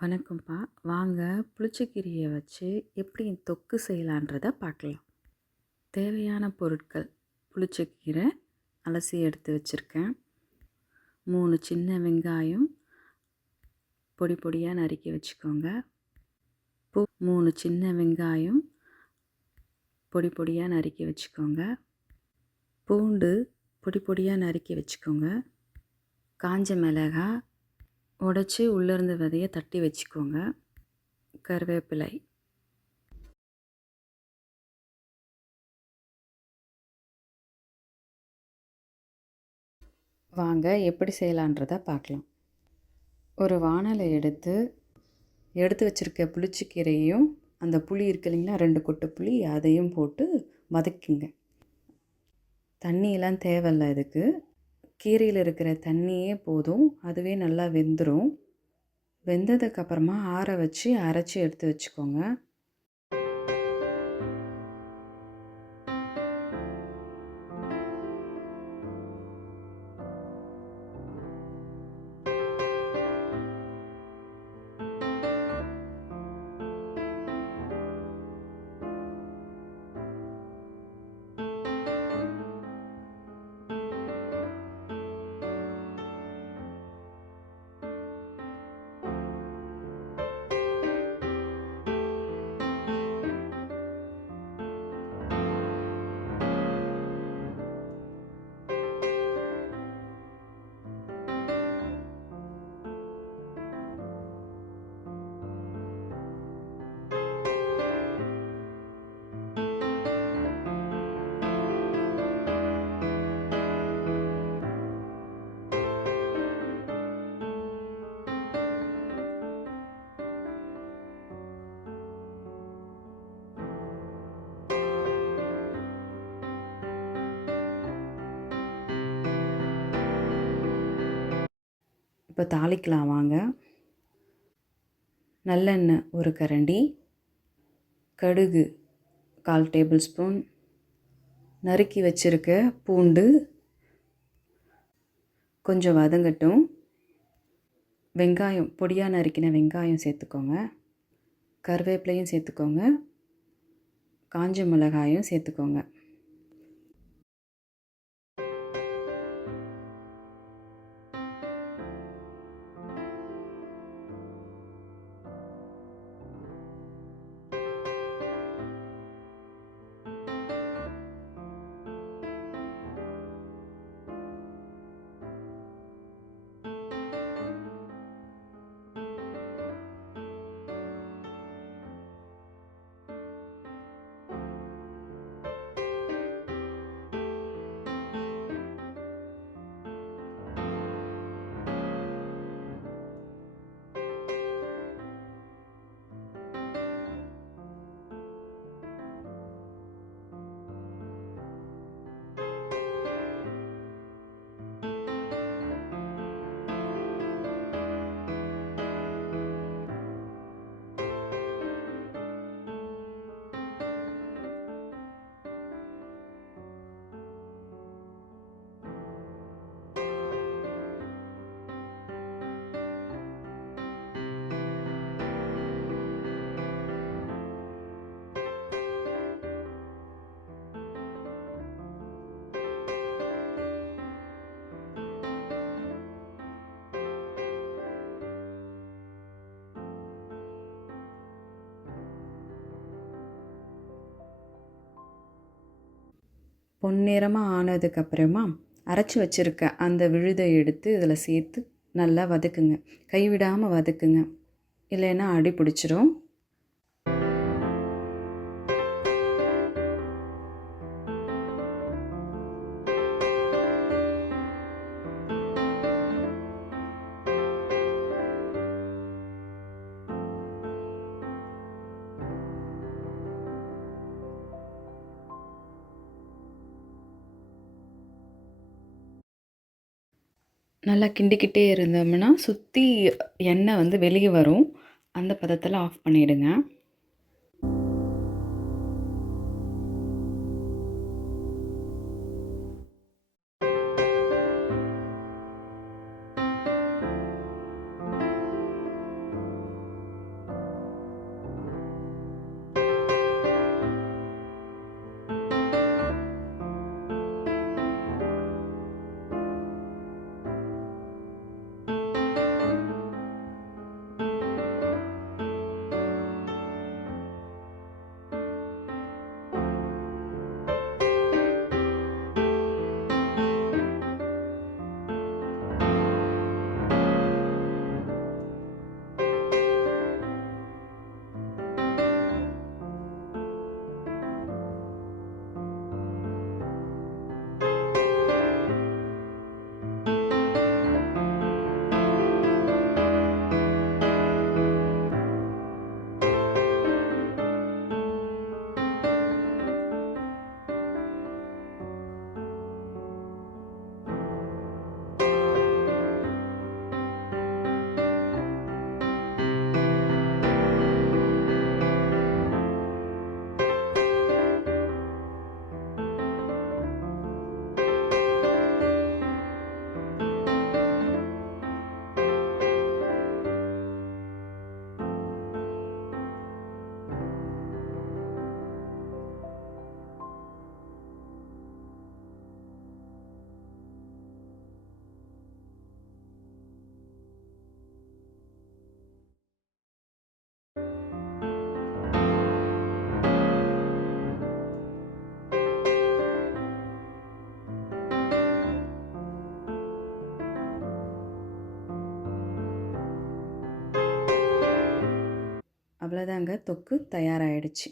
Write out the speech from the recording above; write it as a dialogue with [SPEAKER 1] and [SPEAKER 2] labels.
[SPEAKER 1] வணக்கம்ப்பா. வாங்க புளிச்சக்கீரையை வச்சு எப்படி தொக்கு செய்யலான்றத பார்க்கலாம். தேவையான பொருட்கள். புளிச்சக்கீரை அலசி எடுத்து வச்சுருக்கேன். மூணு சின்ன வெங்காயம் பொடி பொடியாக நறுக்கி வச்சுக்கோங்க. பூ மூணு சின்ன வெங்காயம் பொடி பொடியாக நறுக்கி வச்சுக்கோங்க. பூண்டு பொடி பொடியாக நறுக்கி வச்சுக்கோங்க. காஞ்ச மிளகாய் உடச்சி உள்ளேருந்து விதைய தட்டி வச்சுக்கோங்க. கருவேப்பிலை. வாங்க எப்படி செய்யலான்றத பார்க்கலாம். ஒரு வானலை எடுத்து எடுத்து வச்சுருக்க புளிச்சிக்கீரையும் அந்த புளி இருக்கு இல்லைங்களா ரெண்டு கொட்டு புளி அதையும் போட்டு வதக்குங்க. தண்ணியெல்லாம் தேவையில்ல இதுக்கு. கீரையில் இருக்கிற தண்ணியே போதும். அதுவே நல்லா வெந்துடும் வெந்ததுக்கப்புறமா ஆற வச்சு அரைச்சி எடுத்து வச்சுக்கோங்க. இப்போ தாளிக்கலாம் வாங்க. நல்லெண்ணெய் ஒரு கரண்டி. கடுகு கால் டேபிள் ஸ்பூன். நறுக்கி வச்சுருக்க பூண்டு. கொஞ்சம் வதங்கட்டும். வெங்காயம் பொடியாக நறுக்கின வெங்காயம் சேர்த்துக்கோங்க. கருவேப்பிலையும் சேர்த்துக்கோங்க. காஞ்ச மிளகாயும் சேர்த்துக்கோங்க. பொன்னிறமாக ஆனதுக்கப்புறமா அரைச்சி வச்சுருக்க அந்த விழுதை எடுத்து இதில் சேர்த்து நல்லா வதக்குங்க. கைவிடாமல் வதக்குங்க. இல்லைன்னா அடி பிடிச்சிரும். நல்லா கிண்டிக்கிட்டே இருந்தோம்னா சுற்றி எண்ணெய் வந்து வெளியே வரும். அந்த பதத்தில் ஆஃப் பண்ணிவிடுங்க அவ்வளோதாங்க தொக்கு தயாராகிடுச்சு